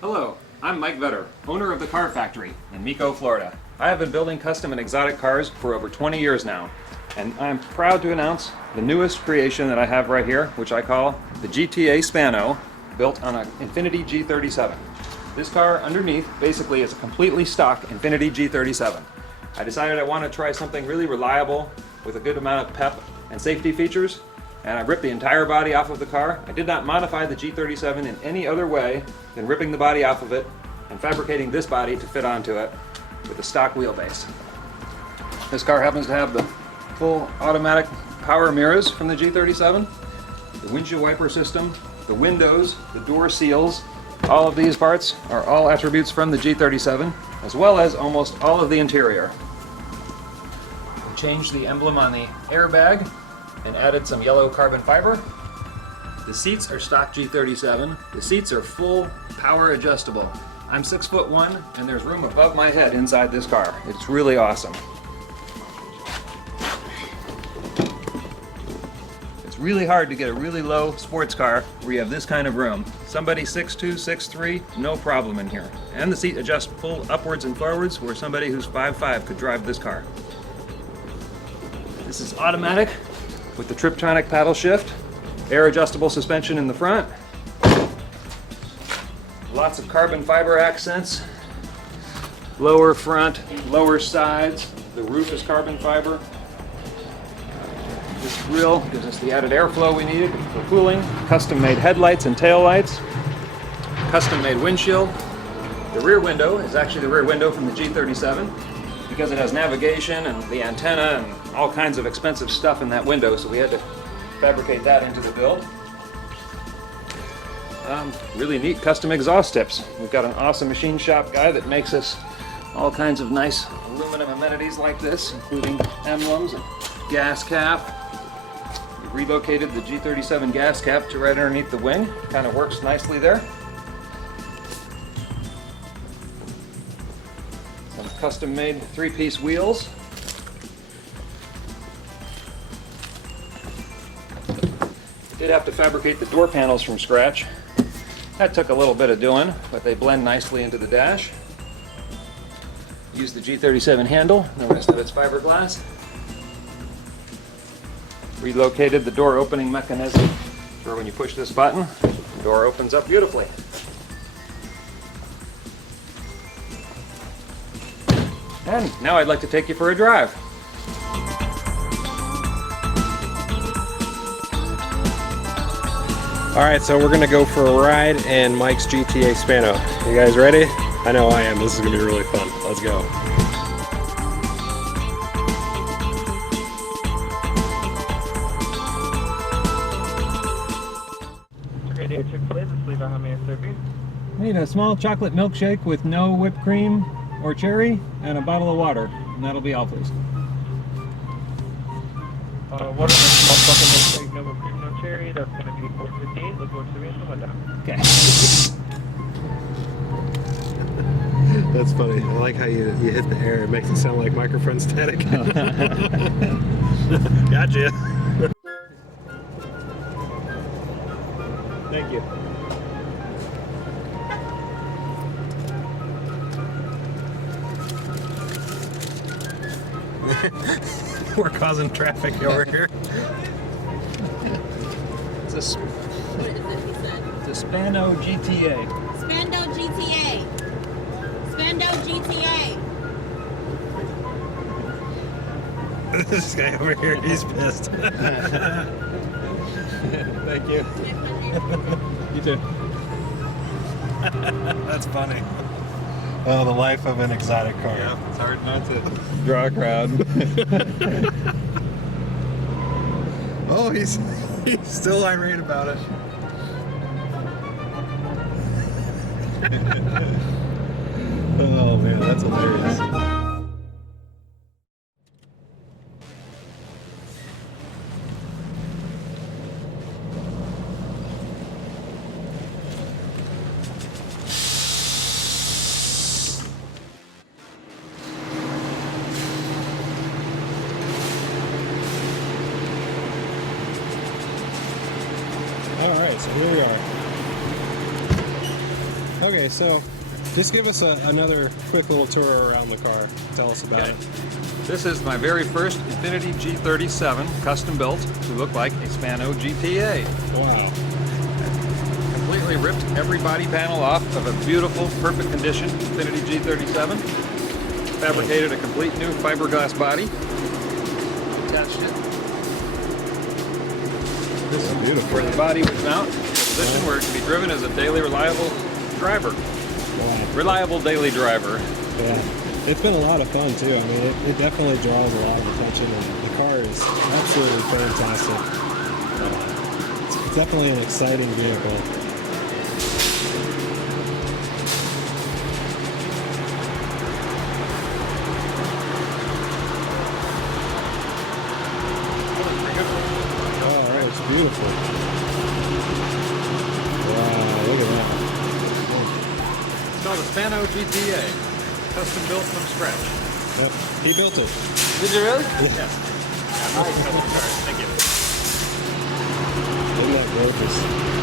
Hello, I'm Mike Vetter, owner of the Car Factory in Mico, Florida. I have been building custom and exotic cars for over 20 years now, and I'm proud to announce the newest creation that I have right here, which I call the GTA Spano, built on an Infiniti G37. This car underneath basically is a completely stock Infiniti G37. I decided I want to try something really reliable with a good amount of pep and safety features, and I ripped the entire body off of the car. I did not modify the G37 in any other way than ripping the body off of it and fabricating this body to fit onto it with a stock wheelbase. This car happens to have the full automatic power mirrors from the G37, the windshield wiper system, the windows, the door seals. All of these parts are all attributes from the G37, as well as almost all of the interior. We changed the emblem on the airbag and added some yellow carbon fiber. The seats are stock G37. The seats are full power adjustable. I'm 6'1" and there's room above my head inside this car. It's really awesome. It's really hard to get a really low sports car where you have this kind of room. Somebody 6'2", 6'3", no problem in here. And the seat adjusts full upwards and forwards where somebody who's 5'5" could drive this car. This is automatic with the Triptronic paddle shift, air adjustable suspension in the front, lots of carbon fiber accents, lower front, lower sides, the roof is carbon fiber. This grille gives us the added airflow we needed for cooling, custom made headlights and taillights, custom made windshield. The rear window is actually the rear window from the G37 because it has navigation and the antenna and all kinds of expensive stuff in that window, so we had to fabricate that into the build. Really neat custom exhaust tips. We've got an awesome machine shop guy that makes us all kinds of nice aluminum amenities like this, including emblems and gas cap. We relocated the G37 gas cap to right underneath the wing. Kind of works nicely there. Some custom made 3-piece wheels. Did have to fabricate the door panels from scratch. That took a little bit of doing, but they blend nicely into the dash. Use the G37 handle, the rest of it's fiberglass. Relocated the door opening mechanism where when you push this button, the door opens up beautifully. And now I'd like to take you for a drive. Alright, so we're gonna go for a ride in Mike's GTA Spano. You guys ready? I know I am. This is gonna be really fun. Let's go. I need a small chocolate milkshake with no whipped cream or cherry and a bottle of water. And that'll be all, please. Water, small chocolate milkshake, no whipped cream, no cherry. That's going to be $4.58. Look forward to the in the window. Okay. That's funny. I like how you hit the air. It makes it sound like microphone static. Gotcha. Thank you. We're causing traffic over here. It's a What is it he said? It's a Spano GTA. Spando GTA. Spando GTA. This guy over here, he's pissed. Thank you. You too. That's funny. Oh, the life of an exotic car. Yeah, it's hard not to draw a crowd. Oh, he's still irate about it. Oh man, that's hilarious. Alright, so here we are. Okay, so just give us another quick little tour around the car. Tell us about it. This is my very first Infiniti G37, custom built to look like a Spano GTA. Wow. Completely ripped every body panel off of a beautiful, perfect condition Infiniti G37. Fabricated a complete new fiberglass body. Attached it. This is beautiful. where the body would mount, a position where it can be driven as a daily reliable driver. Wow. Reliable daily driver. Yeah. It's been a lot of fun too. I mean, it definitely draws a lot of attention, and the car is absolutely fantastic. It's definitely an exciting vehicle. Oh, that was beautiful. Wow, look at that. It's called a Spano GTA. Custom built from scratch. Yep, he built it. Did you really? Yes. Yeah, nice custom cars. Thank you. Isn't that gorgeous?